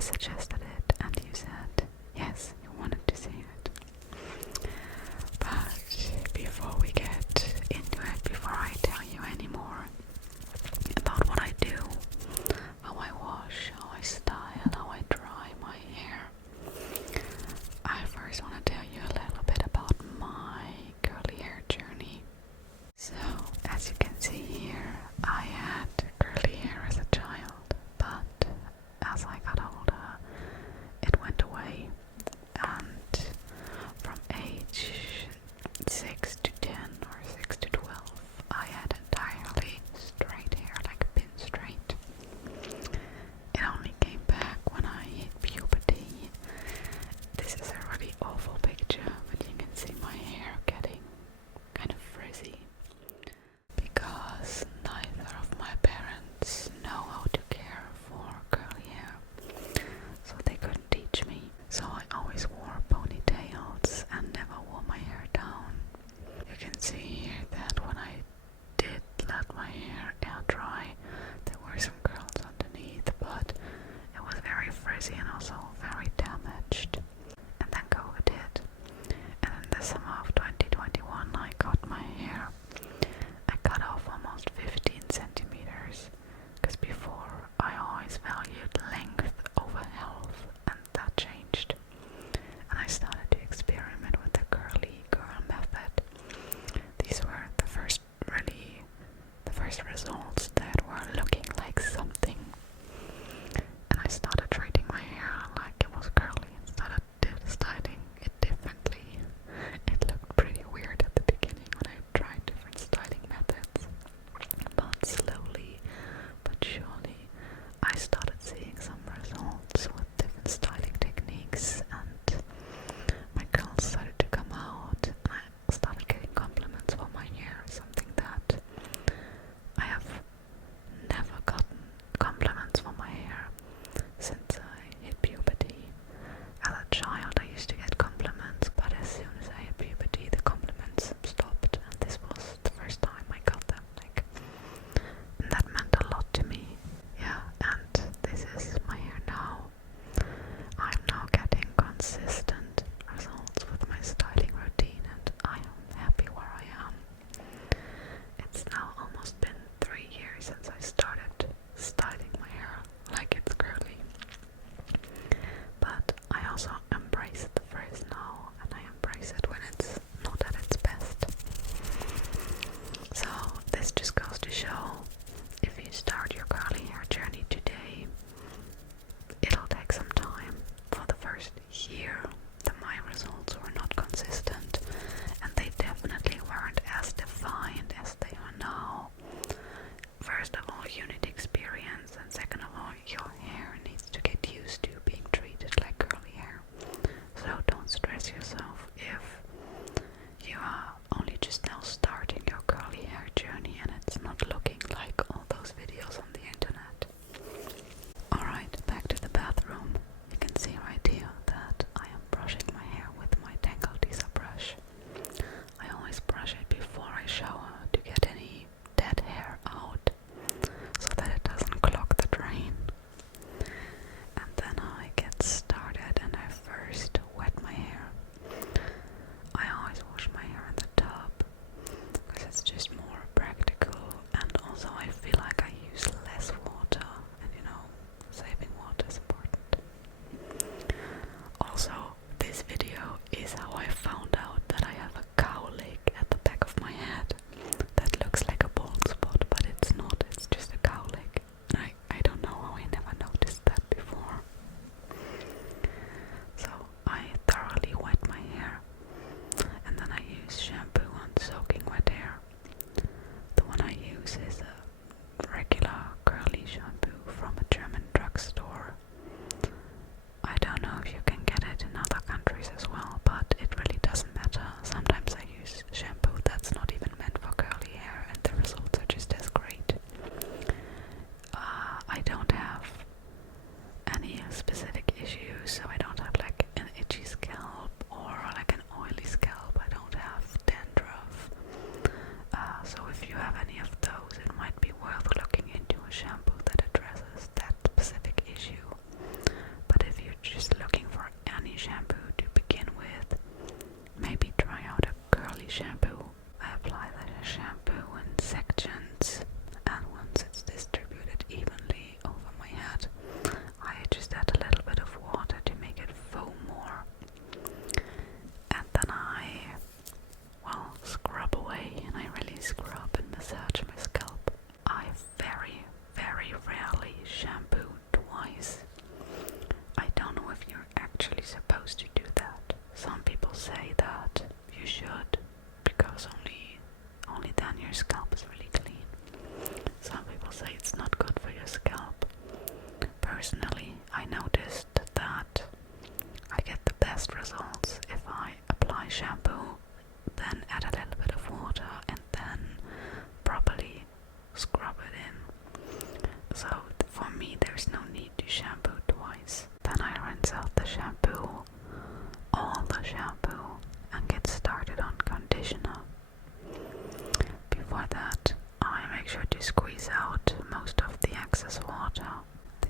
I suggested it and you said yes, you wanted to see it. But before we get into it, before I tell you any more about what I do, how I wash, how I style, how I dry my hair, I first want to tell you a little bit about my curly hair journey. So, as you can see here, I had curly hair as a child, but as I got older, it went away, and from age 6 to 10 or 6 to 12, I had entirely straight hair, like pin straight. It only came back when I hit puberty. This is a really awful picture, but you can see my hair getting kind of frizzy, because neither of my parents know how to care for curly hair.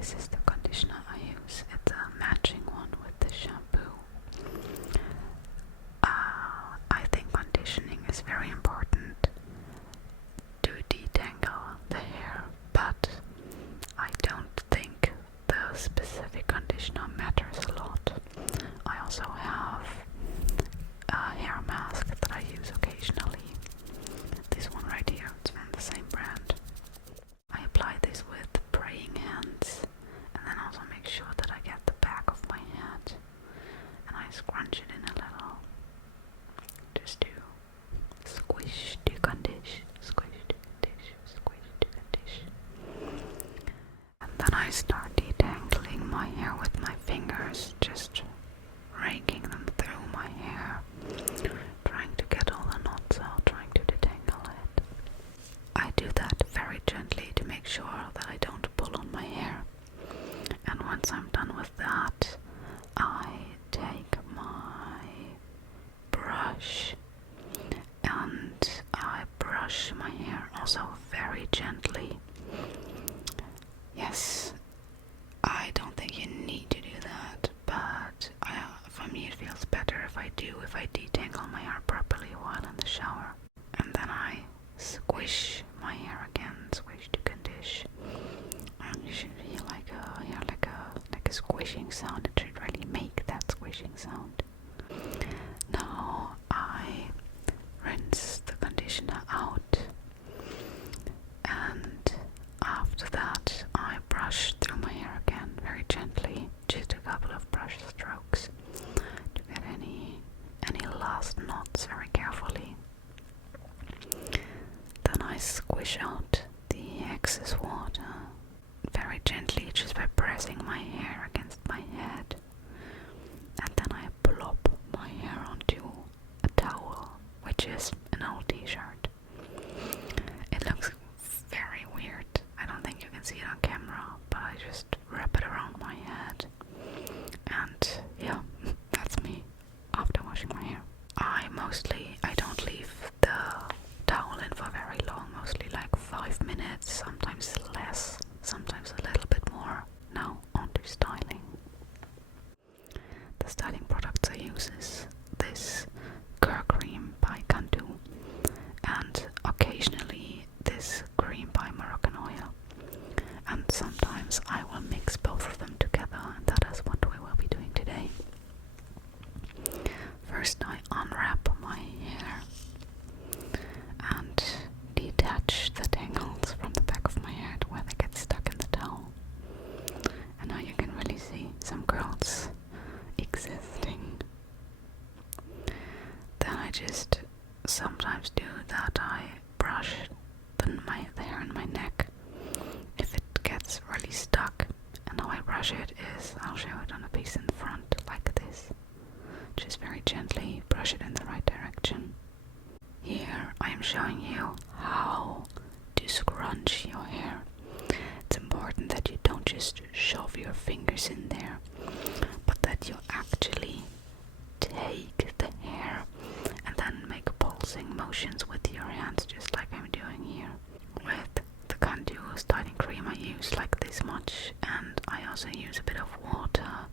This is the conditioner I use. It's a matching one with the shampoo. I think conditioning is very important to detangle the hair, but I don't think the specific conditioner matters a lot. I also have a hair mask that I use occasionally. This one right here, it's from the same brand. I apply this with praying hands and then also make sure that I get the back of my head and I scrunch it in a little just to squish to condition, squish to condition, squish to condition. And then I start detangling my hair with my fingers, just raking them through my hair, trying to get all the knots out, trying to detangle it. I do that very gently to make sure that I don't pull on my hair. And once I'm done with that, I take my brush and I brush my hair also very gently. Yes, I don't think you need to do that, but for me it feels better if I detangle my hair properly while in the shower. And then I squish my hair again, squish to condition. And you should hear like a squishing sound. It should really make that squishing sound. Now I rinse the conditioner out, and after that I brush through my hair again very gently, just a couple of brush strokes to get any last knots very carefully. Then I squish out the excess water very gently, just by pressing my hair against my head, and then I plop my hair onto a towel, which is an old t-shirt. It looks very weird. I don't think you can see it on camera, but I just wrap it around my head, and yeah, that's me after washing my hair. I don't leave the towel in for very long, mostly like 5 minutes, sometimes less, sometimes a little bit more. Now onto styling. The styling products I use is this curl cream by Cantu and occasionally this cream by MoroccanOil, and sometimes I will mix both of them together, and that is what we will be doing today. First I unwrap my hair and detach the tangles from the back of my head where they get stuck in the towel. And now you can really see some curls existing. Then I just sometimes do that. I brush the hair in my neck if it gets really stuck. And how I brush it is, I'll show it on a piece in the front like this. Just very gently brush it in the right direction. Here I am showing you how to scrunch your hair. It's important that you don't just shove your fingers in there, but that you actually take the hair and then make pulsing motions with your hands, just like I'm doing here. With the Cantu styling cream I use like this much, and I also use a bit of water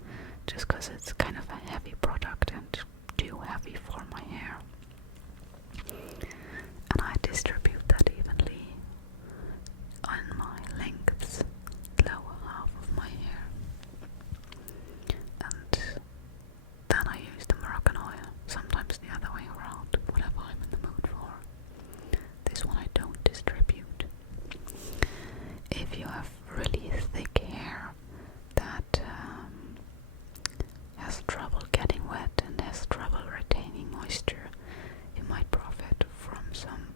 just because it's kind of a heavy product and too heavy for my hair. And I distribute that evenly on my lengths, lower half of my hair. And then I use the MoroccanOil, sometimes the other way around, whatever I'm in the mood for. This one I don't distribute. If you have really thick hair that has trouble getting wet and has trouble retaining moisture, you might profit from some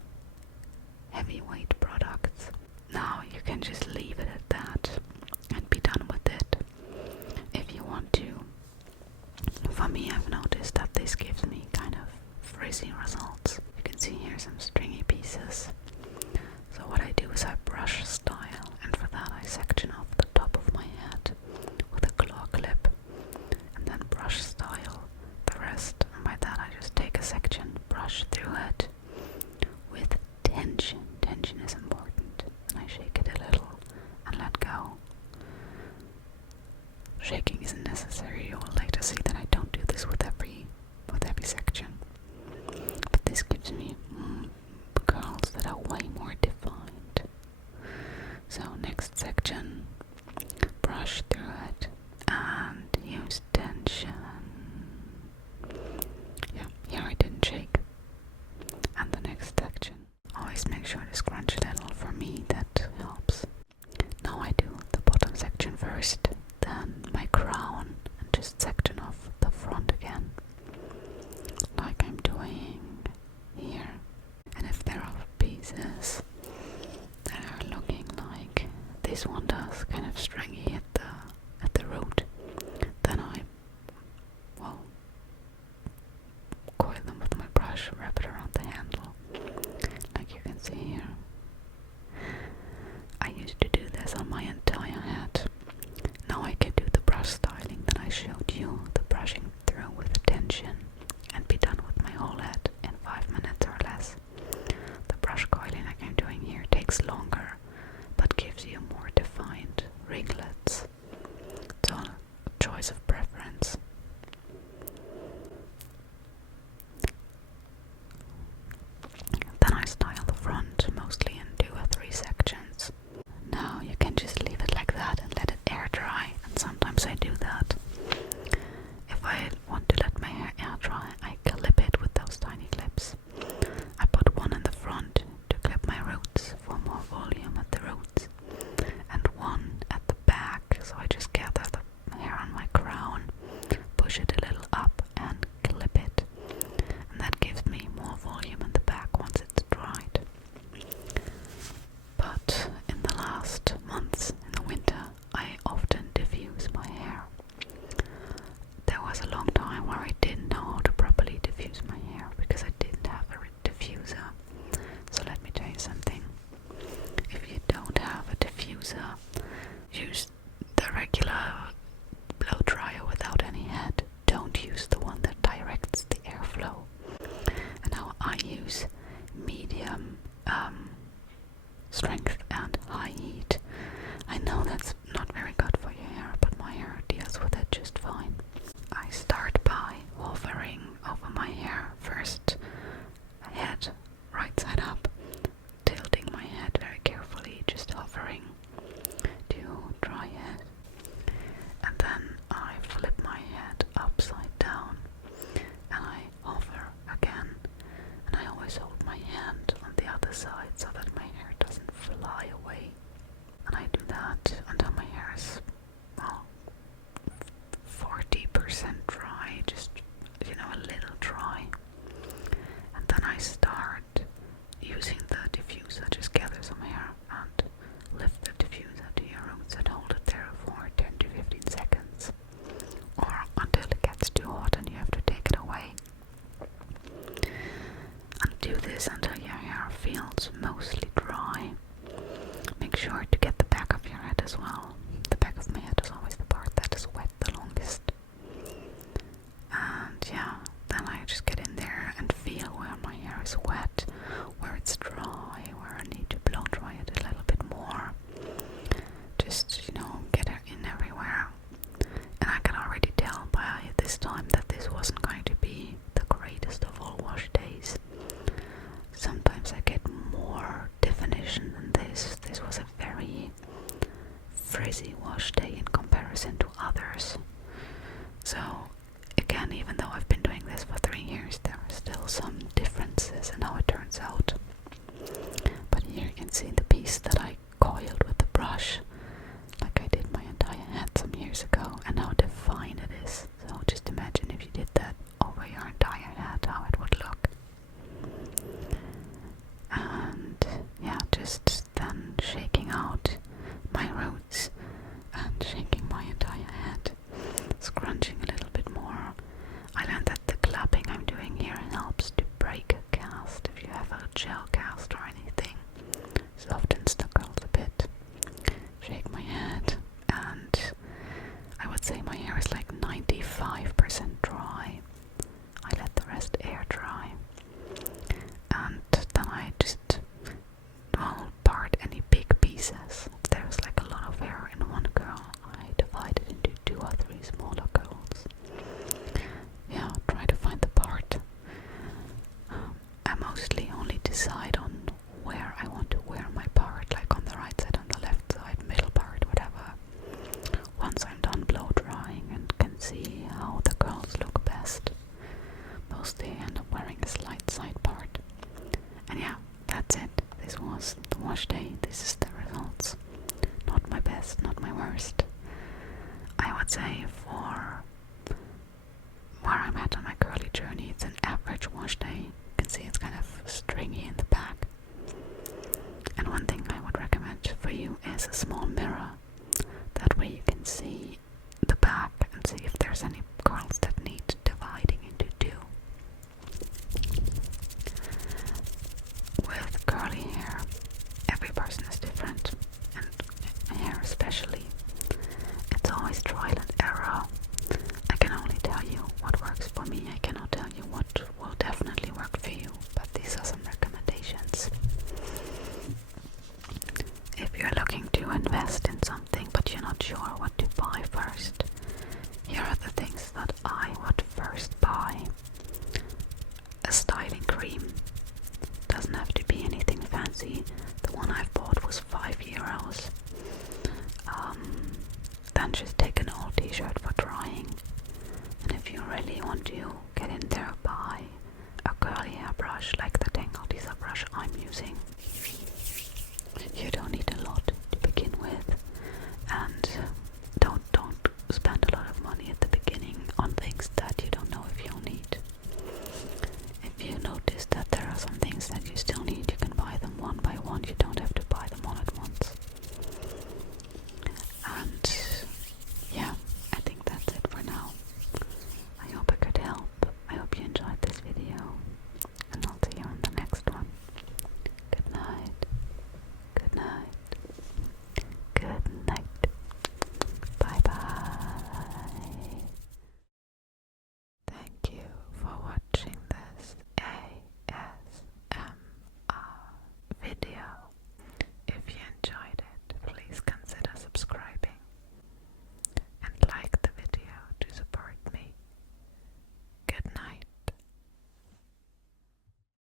shaking isn't necessary. You will later see that I don't do this with every section. But this gives me curls that are way more defined. So next section, brush through it and use tension. Yeah, here I didn't shake. And the next section, always make sure to scrunch a little. For me, that helps. Now I do the bottom section first, then my crown, and just section off the front again, like I'm doing here. And if there are pieces that are looking like this one does, kind of stringy at the root, then I coil them with my brush, wrap it around the handle, like you can see here. I used to do this on my entire head. Now I can do the brush styling that I showed you, the brushing through with tension, and be done with my whole head in 5 minutes or less. The brush coiling like I'm doing here takes longer, but gives you more defined ringlets. It's all a choice of preference. Then I style the front mostly in 2 or 3 sections. Now you can just leave it like that and let it air dry, and sometimes I do that. If I want to let my hair air dry, I clip it with those tiny clips. I put one in the front to clip my roots for more volume at the roots, and one at the back, so I just gather the hair on my crown, push it a little up and clip it, and that gives me more volume in the back once it's dried. But in the last months in the winter, I often diffuse my hair. There was a long time where I didn't know how to properly diffuse my hair because I didn't have a diffuser. So let me tell you something. If you don't have a diffuser, use the regular blow dryer without any head. Don't use the one that directs the airflow. And now I use medium strength and high heat. I know that's not very good for your hair, but my hair deals with it just fine. I start by hovering over my hair first, head right side up, tilting my head very carefully, just hovering to dry it. And then I flip my head upside down and I hover again, and I always hold my hand on the other side so that my hair doesn't fly away. And I do that until my hair is 40% dry, just a little dry. And then I start using the diffuser, just gather some hair and lift the diffuser to your roots and hold it there for 10 to 15 seconds, or until it gets too hot and you have to take it away. And do this until your hair feels mostly dry. Make sure to get the back of your head as well. The back of my head is always the part that is wet the longest. And yeah, then I just get in there and feel where my hair is wet, where it's dry, where I need to blow dry it a little bit more. Just, get it in everywhere. And I can already tell by this time that this wasn't going to be the greatest of all wash days. Sometimes I get more definition than this. This was a very frizzy wash day in comparison to others. So again, even though I've been doing this for 3 years, there are still some differences in how it turns out. But here you can see the piece that I coiled with the brush, like I did my entire head some years ago, and how defined it is. So just imagine if you did that over your entire head, how it would look. And yeah, just then shaking out my roots and shaking my entire head, scrunching a little bit more. I learned that the clapping I'm doing here helps to break a cast. If you have a gel cast or anything, softens the curls a bit. Shake my head, and I would say my hair is like 95% dry. I let the rest air dry, and then I just part any big pieces. If there's like a lot of hair in one curl, I say for where I'm at on my curly journey, it's an average wash day. You can see it's kind of stringy in the back. And one thing I would recommend for you is a small mirror. That way you can see the back and see if there's any curls that need dividing into two. With curly hair, every person is different, and hair especially. It's always trial and error. I can only tell you what works for me. I cannot tell you what will definitely work for you, but these are some recommendations. If you're looking to invest in something but you're not sure what to buy first, here are the things that I would first buy. A styling cream. Doesn't have to be anything fancy. The one I've bought was €5. Then just take an old t-shirt for drying. And if you really want to